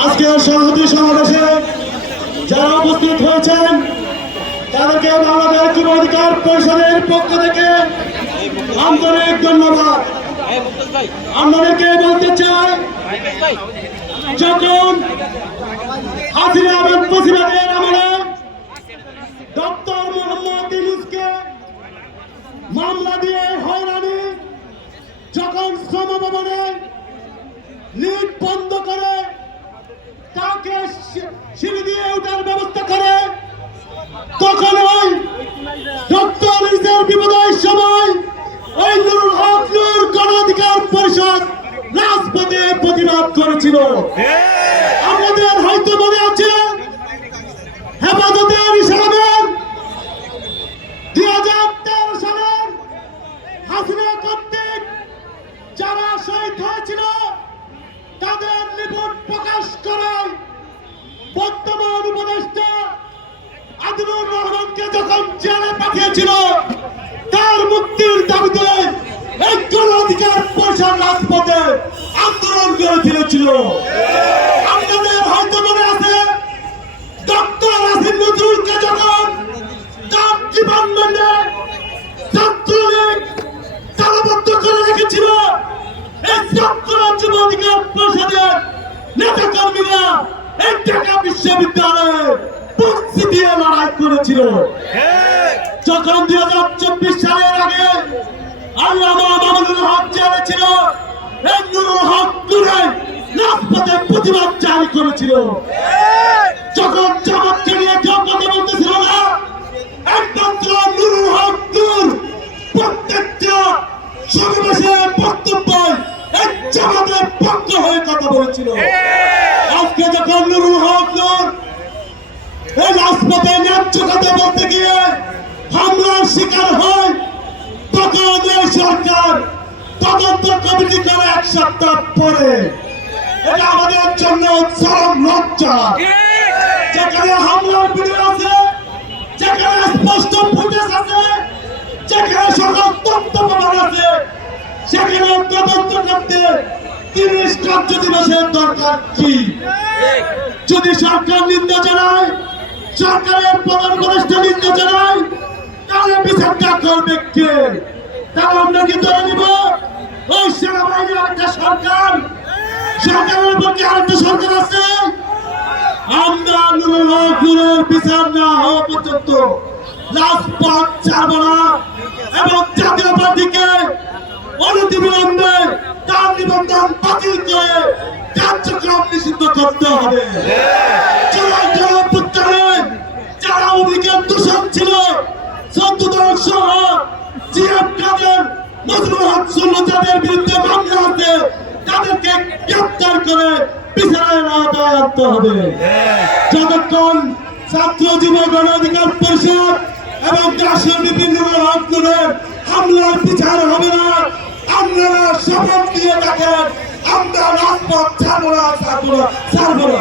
আজকের সংহতি সমাবেশে যারা উপস্থিত হয়েছেন, তাদেরকে বাংলাদেশ যুব অধিকার পরিষদের পক্ষ থেকে আন্তরিক ধন্যবাদ। আপনাদেরকে বলতে চাই, যখন হাসিনা এবং পশ্চিমাদের আমলে ডক্টর মোহাম্মদ ইউনুসকে মামলা দিয়ে হয়রানি, যখন শ্রম ভবনে বন্ধ করে সি- সিঁড়ি দিয়ে ওঠার ব্যবস্থা করে। তখন ডক্টর ইসের বিপদের সময় নুরুল হক নূর গণাধিকার পরিষদ রাজপথে প্রতিবাদ করেছিল। আমাদের হয়তো মনে আছে, হেফাজতের ইসলামের দুই হাজার তেরো সালের হাসিনা কর্তৃক যারা শহীদ হয়েছিল, তাদের করে বর্তমান উপদেষ্টা আদিলুর রহমানকে যখন জেলে পাঠিয়েছিল, তার মুক্তির দাবিতে গণ অধিকার পরিষদ রাজপথে আন্দোলন করে ফেলেছিল আপনাদের হয়তো মনে আছে, ডক্টর আসিফ নজরুলকে যখন তার জীবন ছাত্রলীগ তালাবদ্ধ করে রেখেছিল, এই ছাত্র অধিকার পরিষদের নেতা কর্মীরা এই ঢাকা বিশ্ববিদ্যালয়ে পরিস্থিতি দিয়ে লড়াই করেছিল। যখন দুই হাজার চব্বিশ সালের আগে আল্লামা মামুনুল হক জেলে ছিল নুরুল হক দূরে রাজপথে প্রতিবাদ জারি করেছিল। যখন জামাতকে নিয়ে কেউ কথা বলতেছিল না একমাত্র নুরুল হক নূর প্রত্যেকটা সমাবেশে বক্তব্য এক জামাতের পক্ষ হয়ে কথা বলেছিল। আজকে যখন নুরুল হক এই রাজপথে ন্যায্য বলতে গিয়ে হামলার শিকার হয়, তখন এই সরকার তদন্ত কমিটি করে এক সপ্তাহ পরে। এটা আমাদের জন্য চরম লজ্জা। যেখানে হামলার ভিডিও আছে, যেখানে স্পষ্ট ফুটেজ আছে, যেখানে সকল তথ্য প্রমাণ আছে সেখানে তদন্ত করতে তিরিশ কার্য দিবসের দরকার কি? যদি সরকার নিন্দা জানায়, সরকারের প্রধান উপদেষ্টা নিন্দা জানায়, তাহলে বিচারটা করবে কে? তাহলে আমরা কি ধরে নিব? ওই সেনাবাহিনীর একটা সরকার। সরকারের উপর কি আরেকটা সরকার আছে? আমরা নুরুল বিচার না হওয়া পর্যন্ত রাজপথ ছাড়ব এবং জাতীয় পার্টিকে অনতিবিলম্বে তার নিবন্ধন বাতিল হবে। জুলাই জনপুত্রে যারা ছিল সহ জিএফ কাদের নজরুল হক সুল্লু যাদের বিরুদ্ধে মামলা আছে করে বিচারের হবে। যতক্ষণ ছাত্র যুব গণ অধিকার পরিষদ এবং দেশের বিভিন্ন হকগুলোর হামলার বিচার হবে না আপনারা শপথ দিয়ে থাকেন আমরা রাজপথ ছাড়বো না ছাড়বো না ছাড়বো না।